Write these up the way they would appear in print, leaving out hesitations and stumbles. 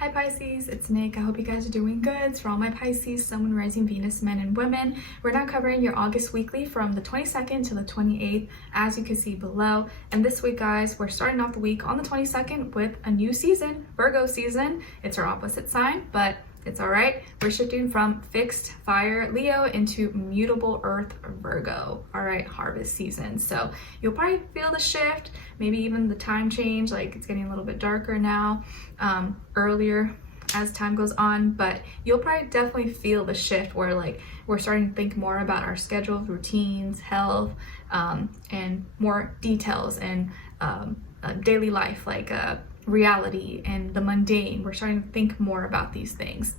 Hi Pisces, it's Nick. I hope you guys are doing good. For all my Pisces, Sun, Moon, Rising, Venus, men and women, we're now covering your August weekly from the 22nd to the 28th, as you can see below. And this week, guys, we're starting off the week on the 22nd with a new season, Virgo season. It's our opposite sign, but it's all right. We're shifting from fixed fire Leo into mutable earth Virgo. All right, harvest season. So you'll probably feel the shift, maybe even the time change, like it's getting a little bit darker now, earlier as time goes on, but you'll probably definitely feel the shift where like we're starting to think more about our schedules, routines, health, and more details and daily life, like reality and the mundane. We're starting to think more about these things.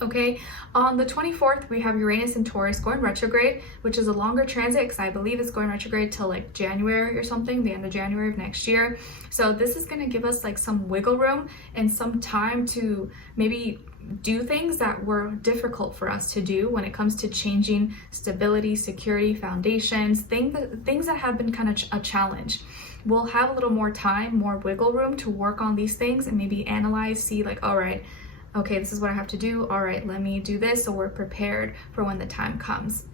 Okay, on the 24th, we have Uranus in Taurus going retrograde, which is a longer transit because I believe it's going retrograde till like January or something, the end of January of next year. So this is going to give us like some wiggle room and some time to maybe do things that were difficult for us to do when it comes to changing stability, security, foundations, things that have been kind of a challenge. We'll have a little more time, more wiggle room to work on these things and maybe analyze, see like, all right, okay, this is what I have to do. All right, let me do this so we're prepared for when the time comes.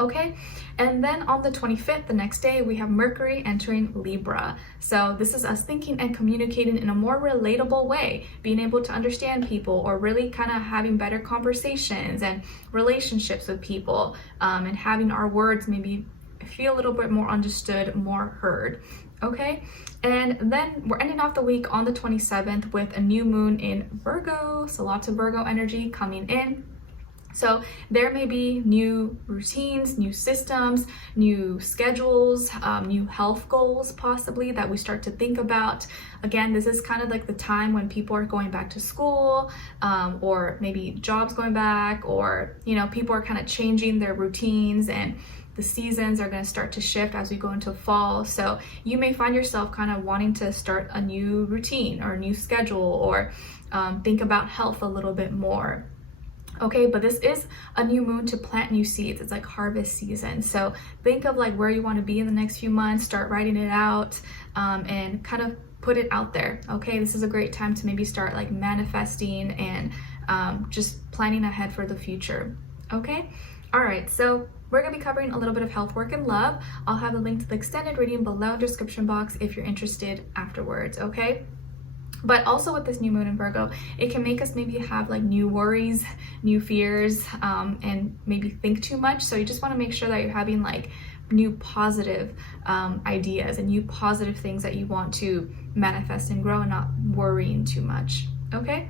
Okay, and then on the 25th, the next day, we have Mercury entering Libra. So this is us thinking and communicating in a more relatable way, being able to understand people or really kind of having better conversations and relationships with people, and having our words maybe feel a little bit more understood, more heard. Okay, and then we're ending off the week on the 27th with a new moon in Virgo, so lots of Virgo energy coming in. So there may be new routines, new systems, new schedules, new health goals possibly that we start to think about. Again, this is kind of like the time when people are going back to school, or maybe jobs going back, or people are kind of changing their routines, and the seasons are going to start to shift as we go into fall. So you may find yourself kind of wanting to start a new routine or a new schedule, or think about health a little bit more. Okay, but this is a new moon to plant new seeds. It's like harvest season. So think of like where you want to be in the next few months, start writing it out, and kind of put it out there. Okay, this is a great time to maybe start like manifesting and just planning ahead for the future. Okay, all right, so we're going to be covering a little bit of health, work, and love. I'll have the link to the extended reading below in the description box if you're interested afterwards, okay? But also with this new moon in Virgo, it can make us maybe have like new worries, new fears, and maybe think too much. So you just want to make sure that you're having like new positive ideas and new positive things that you want to manifest and grow, and not worrying too much, okay?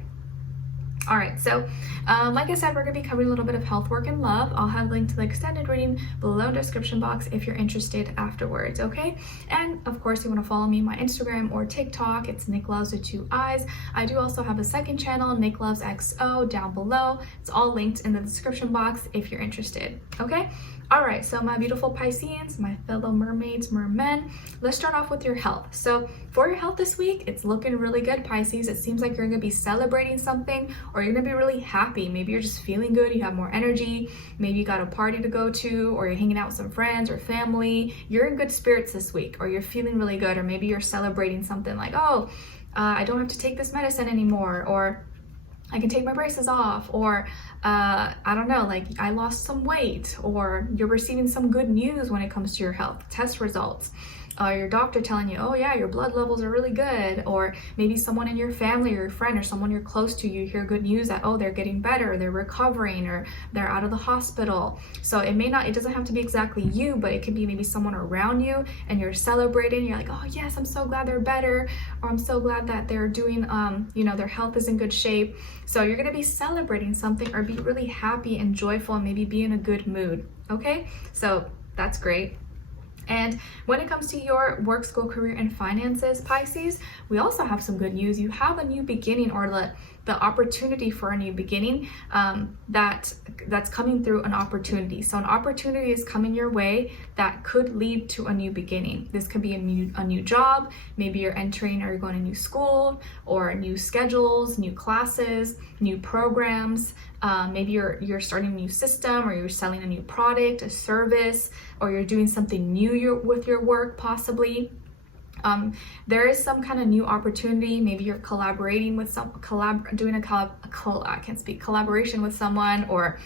All right, so like I said, we're going to be covering a little bit of health, work, and love. I'll have a link to the extended reading below in the description box if you're interested afterwards, okay? And of course, you want to follow me on my Instagram or TikTok. It's Nicloves with 2 eyes. I do also have a second channel, Nicloves XO, down below. It's all linked in the description box if you're interested, okay? All right, so my beautiful Pisceans, my fellow mermaids, mermen, let's start off with your health. So for your health this week, it's looking really good, Pisces. It seems like you're gonna be celebrating something, or you're gonna be really happy. Maybe you're just feeling good, you have more energy, maybe you got a party to go to, or you're hanging out with some friends or family. You're in good spirits this week, or you're feeling really good, or maybe you're celebrating something like, oh, I don't have to take this medicine anymore, or I can take my braces off, or I don't know, like I lost some weight, or you're receiving some good news when it comes to your health, test results, your doctor telling you, oh yeah, your blood levels are really good, or maybe someone in your family or your friend or someone you're close to, you hear good news that, oh, they're getting better, they're recovering, or they're out of the hospital. So it doesn't have to be exactly you, but it could be maybe someone around you, and you're celebrating, you're like, oh yes, I'm so glad they're better, or I'm so glad that they're doing, their health is in good shape. So you're gonna be celebrating something, or be really happy and joyful, and maybe be in a good mood, okay? So that's great. And when it comes to your work, school, career, and finances, Pisces, we also have some good news. You have a new beginning, or the opportunity for a new beginning, that's coming through an opportunity. So an opportunity is coming your way that could lead to a new beginning. This could be a new job. Maybe you're entering or you're going to new school, or new schedules, new classes, new programs. Maybe you're starting a new system, or you're selling a new product, a service, or you're doing something new with your work possibly. There is some kind of new opportunity. Maybe you're collaborating with collaboration with someone, or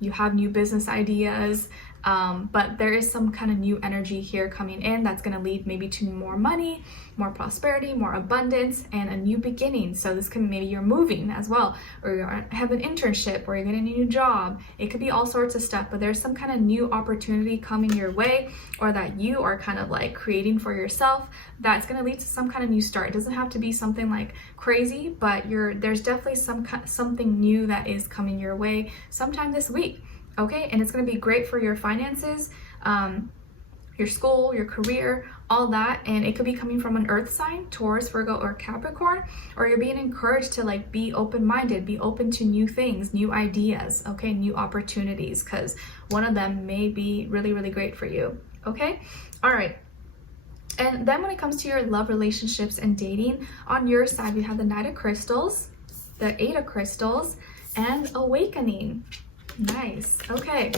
you have new business ideas. But there is some kind of new energy here coming in that's going to lead maybe to more money, more prosperity, more abundance, and a new beginning. So this can, maybe you're moving as well, or you have an internship, or you're getting a new job. It could be all sorts of stuff, but there's some kind of new opportunity coming your way, or that you are kind of like creating for yourself, that's going to lead to some kind of new start. It doesn't have to be something like crazy, but there's definitely something new that is coming your way sometime this week. Okay, and it's going to be great for your finances, your school, your career, all that. And it could be coming from an earth sign, Taurus, Virgo, or Capricorn, or you're being encouraged to like be open-minded, be open to new things, new ideas, okay, new opportunities, because one of them may be really, really great for you. Okay, all right. And then when it comes to your love, relationships, and dating, on your side, we have the Knight of Crystals, the Eight of Crystals, and Awakening. Nice. Okay.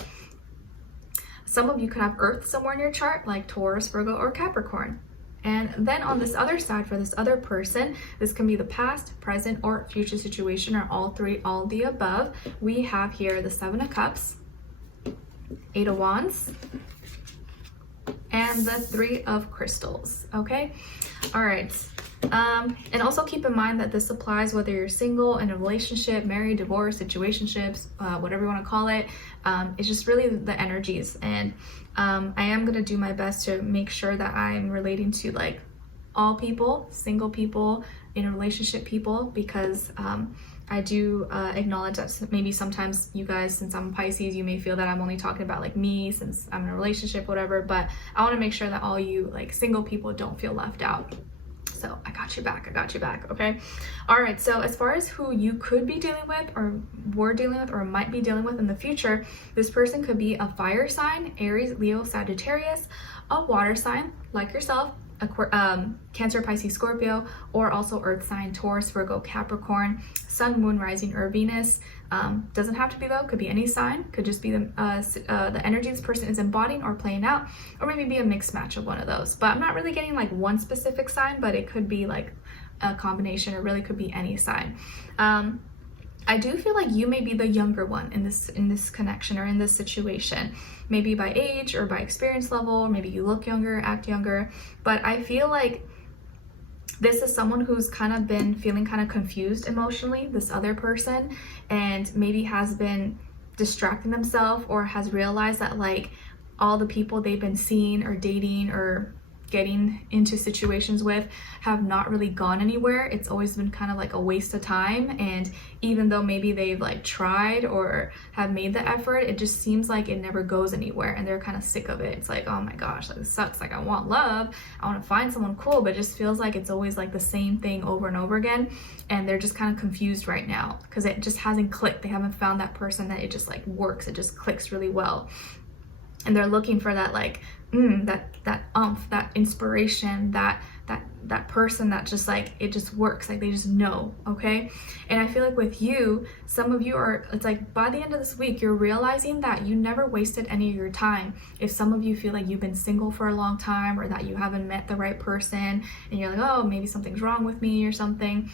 Some of you could have Earth somewhere in your chart, like Taurus, Virgo, or Capricorn. And then on this other side, for this other person, this can be the past, present, or future situation, or all three, all the above. We have here the Seven of Cups, Eight of Wands, and the Three of Crystals. Okay. All right. And also keep in mind that this applies whether you're single, in a relationship, married, divorced, situationships, whatever you want to call it. It's just really the energies. And I am going to do my best to make sure that I'm relating to like all people, single people, in a relationship people, because I do acknowledge that maybe sometimes you guys, since I'm Pisces, you may feel that I'm only talking about like me since I'm in a relationship, whatever. But I want to make sure that all you like single people don't feel left out. So I got you back, okay? All right, so as far as who you could be dealing with, or were dealing with, or might be dealing with in the future, this person could be a fire sign, Aries, Leo, Sagittarius, a water sign like yourself, Cancer, Pisces, Scorpio, or also earth sign, Taurus, Virgo, Capricorn, Sun, Moon, Rising, or Venus. Doesn't have to be though, could be any sign, could just be the energy this person is embodying or playing out, or maybe be a mixed match of one of those. But I'm not really getting like one specific sign, but it could be like a combination, or really could be any sign. I do feel like you may be the younger one in this connection, or in this situation, maybe by age or by experience level, maybe you look younger, act younger, but I feel like this is someone who's kind of been feeling kind of confused emotionally, this other person, and maybe has been distracting themselves, or has realized that like all the people they've been seeing or dating or getting into situations with have not really gone anywhere. It's always been kind of like a waste of time, and even though maybe they've like tried or have made the effort, it just seems like it never goes anywhere, and they're kind of sick of it. It's like, oh my gosh, like this sucks, like I want love, I want to find someone cool, but it just feels like it's always like the same thing over and over again, and they're just kind of confused right now because it just hasn't clicked. They haven't found that person that it just like works, it just clicks really well, and they're looking for that like that umph, that inspiration, that person that just like, it just works, like they just know, okay? And I feel like with you, some of you are, it's like by the end of this week, you're realizing that you never wasted any of your time. If some of you feel like you've been single for a long time, or that you haven't met the right person, and you're like, oh, maybe something's wrong with me or something,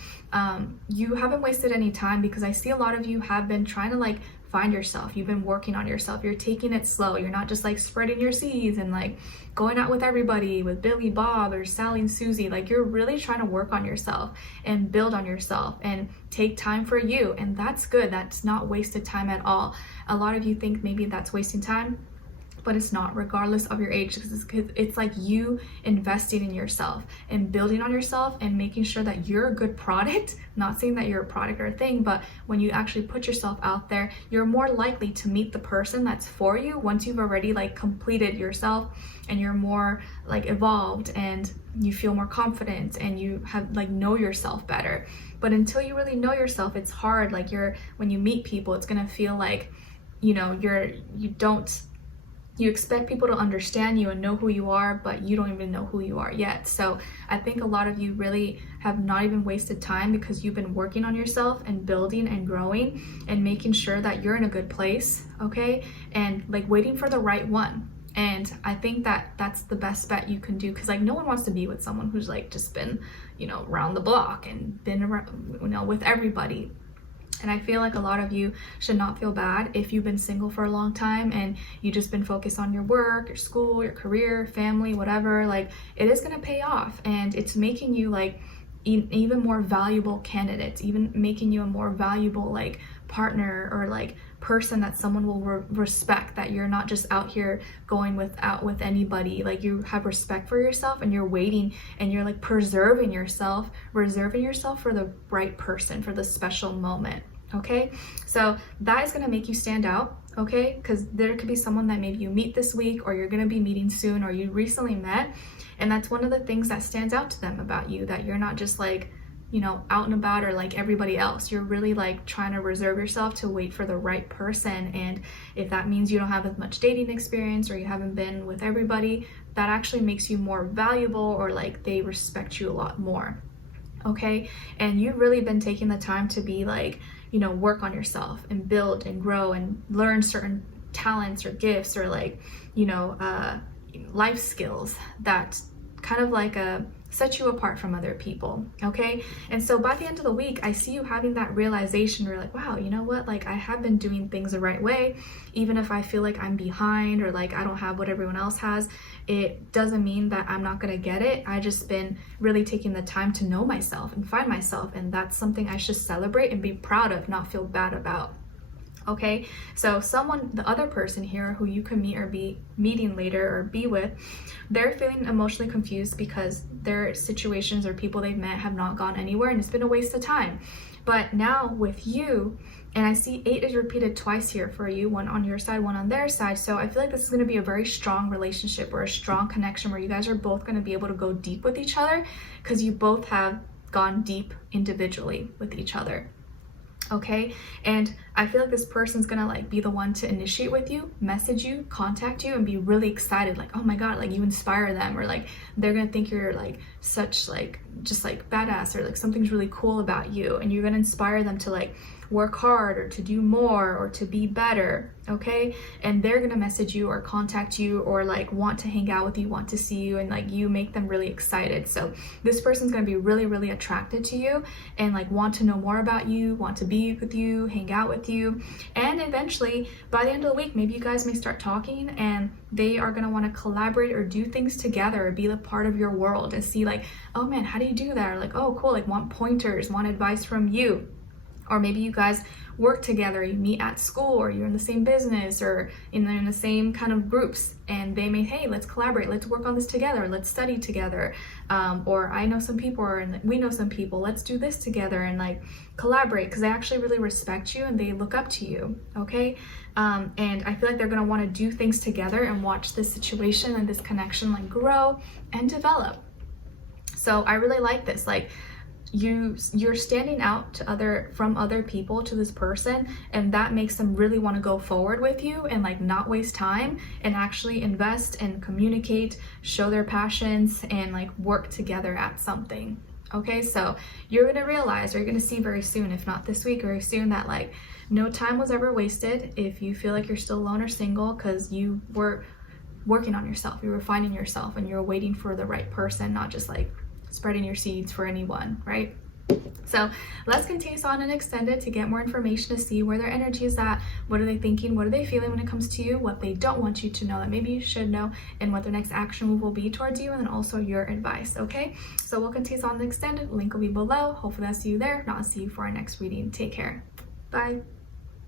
you haven't wasted any time, because I see a lot of you have been trying to like find yourself. You've been working on yourself. You're taking it slow. You're not just like spreading your seeds and like going out with everybody, with Billy, Bob, or Sally and Susie. Like you're really trying to work on yourself and build on yourself and take time for you. And that's good. That's not wasted time at all. A lot of you think maybe that's wasting time, but it's not, regardless of your age, because it's like you investing in yourself and building on yourself and making sure that you're a good product. Not saying that you're a product or a thing, but when you actually put yourself out there, you're more likely to meet the person that's for you once you've already like completed yourself, and you're more like evolved, and you feel more confident, and you have like know yourself better. But until you really know yourself, it's hard. Like when you meet people, it's gonna feel like, you know, you expect people to understand you and know who you are, but you don't even know who you are yet. So I think a lot of you really have not even wasted time, because you've been working on yourself and building and growing and making sure that you're in a good place, okay? And like waiting for the right one. And I think that that's the best bet you can do, because like no one wants to be with someone who's like just been, you know, around the block and been around, you know, with everybody. And I feel like a lot of you should not feel bad if you've been single for a long time and you just been focused on your work, your school, your career, family, whatever. Like, it is going to pay off, and it's making you like even more valuable candidates, even making you a more valuable like partner or like person that someone will respect, that you're not just out here going out with anybody. Like, you have respect for yourself, and you're waiting, and you're like reserving yourself for the right person, for the special moment. Okay, so that is going to make you stand out. Okay, because there could be someone that maybe you meet this week, or you're going to be meeting soon, or you recently met, and that's one of the things that stands out to them about you, that you're not just like, you know, out and about or like everybody else. You're really like trying to reserve yourself to wait for the right person. And if that means you don't have as much dating experience, or you haven't been with everybody, that actually makes you more valuable, or like they respect you a lot more. Okay, and you've really been taking the time to be like, you know, work on yourself and build and grow and learn certain talents or gifts, or like, you know, life skills that kind of like set you apart from other people. Okay, and so by the end of the week, I see you having that realization where you're like, wow, you know what, like I have been doing things the right way. Even if I feel like I'm behind, or like I don't have what everyone else has, it doesn't mean that I'm not gonna get it. I just been really taking the time to know myself and find myself, and that's something I should celebrate and be proud of, not feel bad about. Okay, so the other person here who you can meet or be meeting later or be with, they're feeling emotionally confused because their situations or people they've met have not gone anywhere, and it's been a waste of time. But now with you, and I see 8 is repeated twice here for you, one on your side, one on their side. So I feel like this is going to be a very strong relationship, or a strong connection, where you guys are both going to be able to go deep with each other, because you both have gone deep individually with each other. Okay, and I feel like this person's gonna like be the one to initiate with you, message you, contact you, and be really excited, like, oh my god, like you inspire them, or like they're gonna think you're like such like just like badass, or like something's really cool about you, and you're gonna inspire them to like work hard, or to do more, or to be better. Okay, and they're gonna message you or contact you, or like want to hang out with you, want to see you, and like you make them really excited. So this person's gonna be really, really attracted to you, and like want to know more about you, want to be with you, hang out with you. And eventually by the end of the week, maybe you guys may start talking, and they are gonna want to collaborate or do things together, or be a part of your world, and see like, oh man, how do you do that? Or like, oh cool, like want pointers, want advice from you. Or maybe you guys work together, you meet at school, or you're in the same business, or in the same kind of groups, and they may, hey, let's collaborate, let's work on this together, let's study together, or I know some people, and we know some people, let's do this together, and like collaborate, because they actually really respect you and they look up to you. Okay, and I feel like they're gonna want to do things together and watch this situation and this connection like grow and develop. So I really like this, like you're standing out from other people to this person, and that makes them really want to go forward with you and like not waste time, and actually invest and communicate, show their passions, and like work together at something. Okay, so you're gonna realize, or you're gonna see very soon, if not this week, very soon, that like no time was ever wasted if you feel like you're still alone or single, because you were working on yourself, you were finding yourself, and you're waiting for the right person, not just like spreading your seeds for anyone, right? So let's continue on and extend it to get more information, to see where their energy is at, what are they thinking, what are they feeling when it comes to you, what they don't want you to know that maybe you should know, and what their next action move will be towards you, and then also your advice. Okay, so we'll continue on and extend it. Link will be below. Hopefully I'll see you there. If not, I'll see you for our next reading. Take care. Bye.